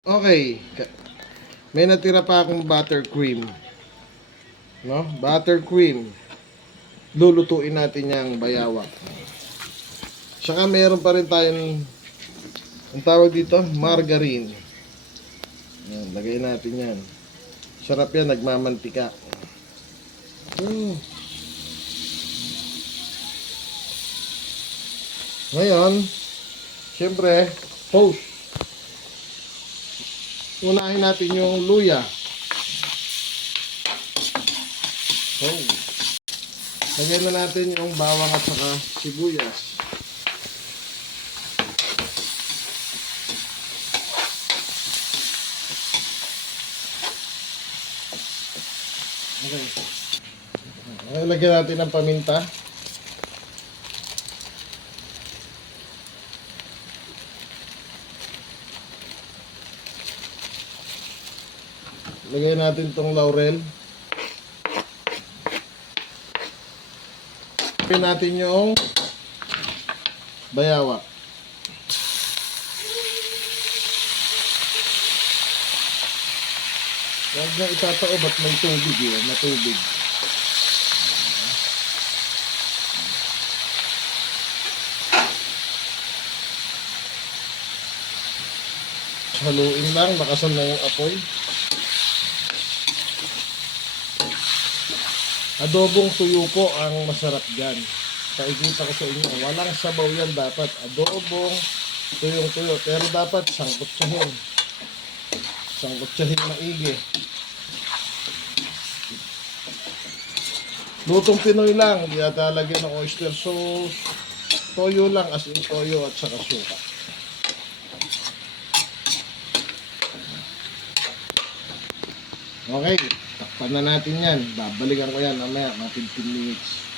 Okay. May natira pa akong buttercream. No? Buttercream. Lulutuin natin yung bayawak. Saka meron pa rin tayong ang tawag dito, margarine. Yan, lagay natin yan. Sarap yan, nagmamantika. Ngayon, siyempre, toast. Unahin natin yung luya. Lagyan na natin yung bawang at saka sibuyas. Okay. Lagyan natin ng paminta. Lagyan natin tong laurel. Lagyan natin yung bayawak. Huwag na itataob at may tubig yun, matubig. Haluin lang, nakasan na yung apoy. Adobong tuyo po ang masarap dyan. Paikita ko sa inyo, walang sabaw yan dapat. Adobong tuyong-tuyo. Pero dapat sangkutsahin. Sangkutsahin maigi. Lutong Pinoy lang. Hindi ata lagyan ng oyster sauce. Toyo lang, as in toyo at saka suka. Okay, takpan na natin yan. Babalikan ko yan mamaya, mga 15 minutes.